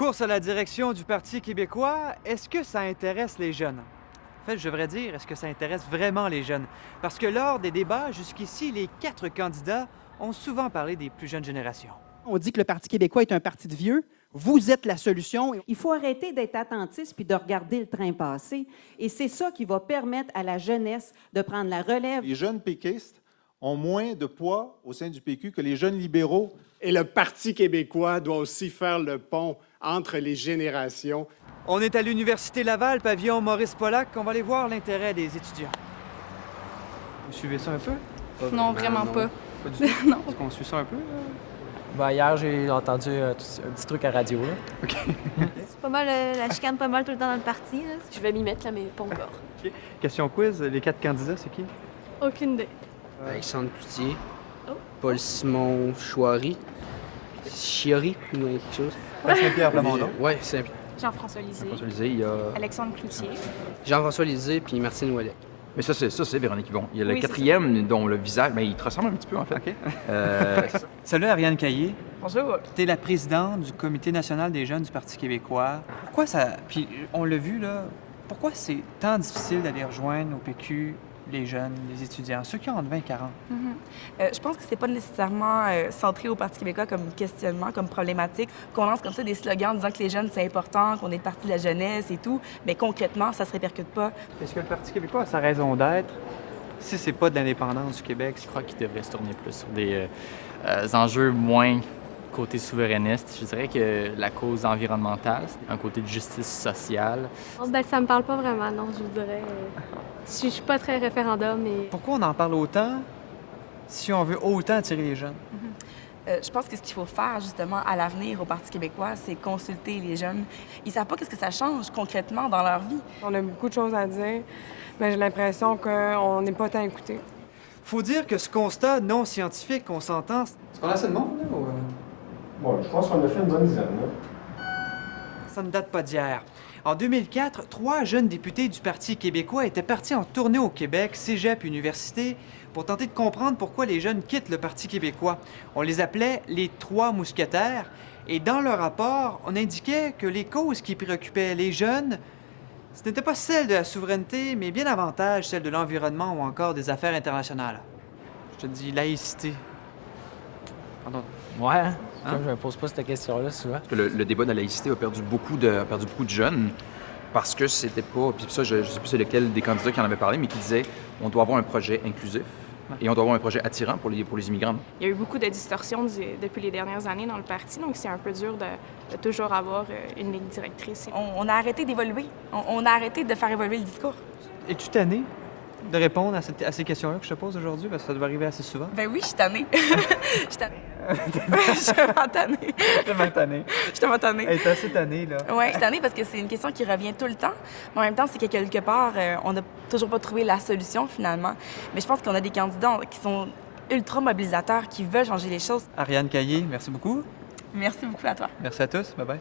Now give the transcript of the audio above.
Course à la direction du Parti québécois, est-ce que ça intéresse les jeunes? En fait, je devrais dire, est-ce que ça intéresse vraiment les jeunes? Parce que lors des débats, jusqu'ici, les 4 candidats ont souvent parlé des plus jeunes générations. On dit que le Parti québécois est un parti de vieux. Vous êtes la solution. Il faut arrêter d'être attentiste puis de regarder le train passer. Et c'est ça qui va permettre à la jeunesse de prendre la relève. Les jeunes péquistes ont moins de poids au sein du PQ que les jeunes libéraux. Et le Parti québécois doit aussi faire le pont entre les générations. On est à l'Université Laval, pavillon Maurice Pollack. On va aller voir l'intérêt des étudiants. Vous suivez ça un peu? Non, vraiment pas. Pas du tout? Non. Est-ce qu'on suit ça un peu? Ben, hier, j'ai entendu un petit truc à radio. Là. OK. C'est pas mal, la chicane pas mal tout le temps dans le parti. Là. Je vais m'y mettre, là, mais pas encore. OK. Question quiz, les 4 candidats, c'est qui? Aucune idée. Alexandre Cloutier, Oh. Paul-Simon Chouari, Chiori, ou quelque chose. Saint-Pierre Plamondon. Oui, c'est Jean-François Lisée. François Lisée, il y a... Alexandre Cloutier. Jean-François Lisée puis Martine Ouellet. Mais ça, c'est Véronique Yvon. Il y a le Oui, c'est quatrième dont le visage... Mais il te ressemble un petit peu, en fait. OK. Euh, Salut, Ariane Caillé. Bonjour. Tu es la présidente du Comité national des jeunes du Parti québécois. Pourquoi ça... Puis on l'a vu, là, pourquoi c'est tant difficile d'aller rejoindre au PQ les jeunes, les étudiants, ceux qui ont entre 20 et 40? Je pense que c'est pas nécessairement centré au Parti québécois comme questionnement, comme problématique, qu'on lance comme ça des slogans en disant que les jeunes, c'est important, qu'on est le parti de la jeunesse et tout, mais concrètement, ça se répercute pas. Est-ce que le Parti québécois a sa raison d'être si c'est pas de l'indépendance du Québec? Je crois qu'il devrait se tourner plus sur des enjeux moins côté souverainiste. Je dirais que la cause environnementale, c'est un côté de justice sociale. Ben, ça me parle pas vraiment, non, je vous dirais. Je suis pas très référendum, mais Pourquoi on en parle autant si on veut autant attirer les jeunes? Je pense que ce qu'il faut faire, justement, à l'avenir au Parti québécois, c'est consulter les jeunes. Ils savent pas qu'est-ce que ça change concrètement dans leur vie. On a beaucoup de choses à dire, mais j'ai l'impression qu'on n'est pas tant écouté. Faut dire que ce constat non scientifique, on s'entend... Est-ce qu'on a assez de monde, là, ou... Bon, je pense qu'on a fait une bonne dizaine. Ça ne date pas d'hier. En 2004, 3 jeunes députés du Parti québécois étaient partis en tournée au Québec, cégep, université, pour tenter de comprendre pourquoi les jeunes quittent le Parti québécois. On les appelait les 3 mousquetaires, et dans leur rapport, on indiquait que les causes qui préoccupaient les jeunes, ce n'était pas celle de la souveraineté, mais bien davantage celle de l'environnement ou encore des affaires internationales. Je te dis laïcité. Pardon. Ouais, hein? Hein? Comme je me pose pas cette question-là souvent. parce que le débat de la laïcité a perdu beaucoup de jeunes parce que c'était pas... Puis ça, je sais plus c'est lequel des candidats qui en avait parlé, mais qui disait on doit avoir un projet inclusif et on doit avoir un projet attirant pour les immigrants. Il y a eu beaucoup de distorsions depuis les dernières années dans le parti, donc c'est un peu dur de toujours avoir une ligne directrice. On a arrêté d'évoluer. On a arrêté de faire évoluer le discours. Es-tu tanné de répondre à ces questions-là que je te pose aujourd'hui? Parce que ça doit arriver assez souvent. Ben oui, je suis tannée. Je suis tannée. Je suis vraiment tannée. Tellement tanné. Je suis tellement tannée. Elle est assez tannée, là. Oui, je suis tannée parce que c'est une question qui revient tout le temps. Mais en même temps, c'est que quelque part, on n'a toujours pas trouvé la solution finalement. Mais je pense qu'on a des candidats qui sont ultra mobilisateurs, qui veulent changer les choses. Ariane Caillé, merci beaucoup. Merci beaucoup à toi. Merci à tous. Bye-bye.